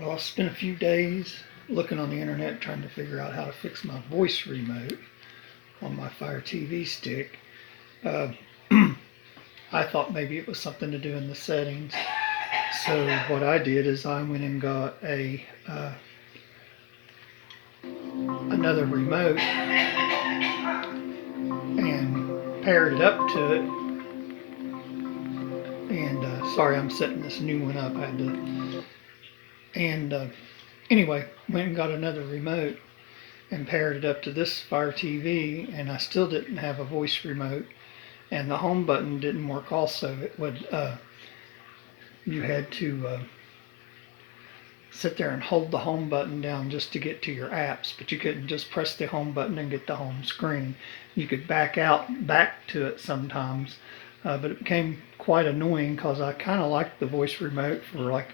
Well, I spent a few days looking on the internet trying to figure out how to fix my voice remote on my Fire TV stick. Uh, I thought maybe it was something to do in the settings. So what I did is I went and got another remote and paired it up to it. And sorry, I'm setting this new one up. I had to. And anyway, went and got another remote and paired it up to this Fire TV, and I still didn't have a voice remote, and the home button didn't work. Also, it would you had to sit there and hold the home button down just to get to your apps, but you couldn't just press the home button and get the home screen. You could back to it sometimes, but it became quite annoying because I kind of liked the voice remote for, like,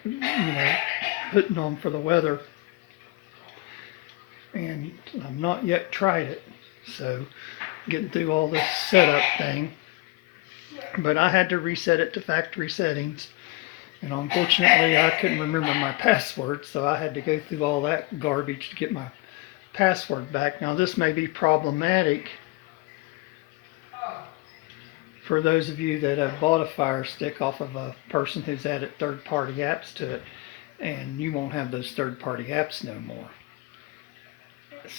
putting on for the weather, and I've not yet tried it. So getting through all this setup thing, but I had to reset it to factory settings. And unfortunately, I couldn't remember my password, so I had to go through all that garbage to get my password back. Now, this may be problematic for those of you that have bought a Fire Stick off of a person who's added third-party apps to it, and you won't have those third-party apps no more.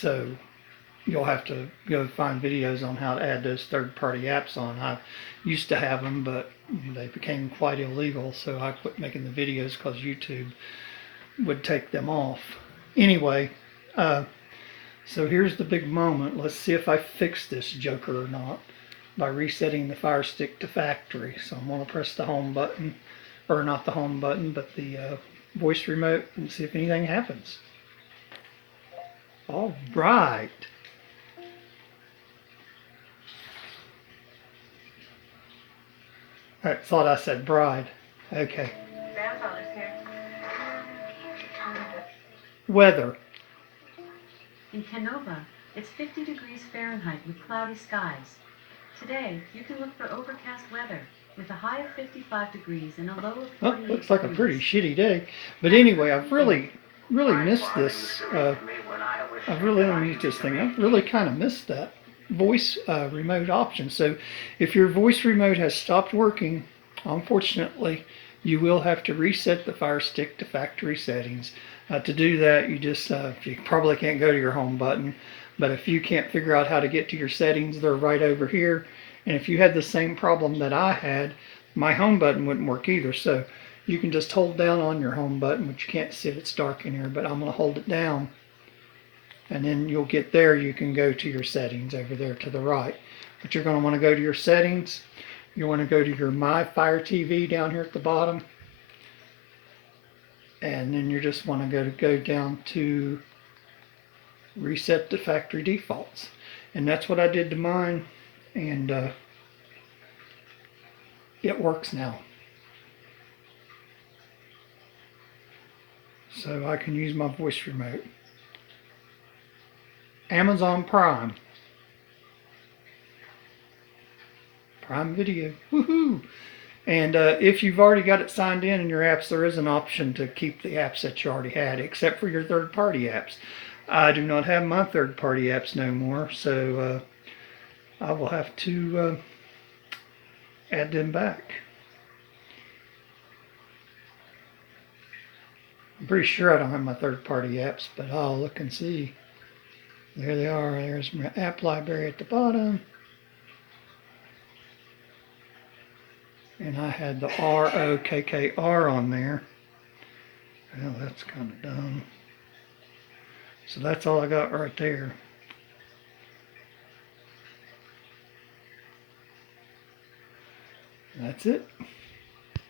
So you'll have to go find videos on how to add those third-party apps on. I used to have them, but they became quite illegal, so I quit making the videos because YouTube would take them off. Anyway, so here's the big moment. Let's see if I fix this joker or not by resetting the Fire Stick to factory. So I'm going to press the home button, or not the home button, but the voice remote, and see if anything happens. All right. I thought I said bride. Okay. Grandfather's here. Weather. In Canova, it's 50 degrees Fahrenheit with cloudy skies. Today, you can look for overcast weather with a high of 55 degrees and a low of 48 Well, looks like a pretty degrees. shitty day. But anyway, I've really missed this. I've really only used this thing. I've really kind of missed that voice remote option. So if your voice remote has stopped working, unfortunately, you will have to reset the Fire Stick to factory settings. To do that, you probably can't go to your home button, but if you can't figure out how to get to your settings, they're right over here. And if you had the same problem that I had, my home button wouldn't work either. So you can just hold down on your home button, which you can't see it, it's dark in here, but I'm going to hold it down. And then you'll get there, you can go to your settings over there to the right. But you're going to want to go to your settings. You want to go to your My Fire TV down here at the bottom. And then you just want to go down to reset to factory defaults. And that's what I did to mine. And it works now. So I can use my voice remote. Amazon Prime. Prime Video. Woohoo! And if you've already got it signed in your apps, there is an option to keep the apps that you already had, except for your third-party apps. I do not have my third-party apps no more, so I will have to add them back. I'm pretty sure I don't have my third-party apps, but I'll look and see. There they are. There's my app library at the bottom. And I had the ROKKR on there. Well, that's kind of dumb. So that's all I got right there. That's it.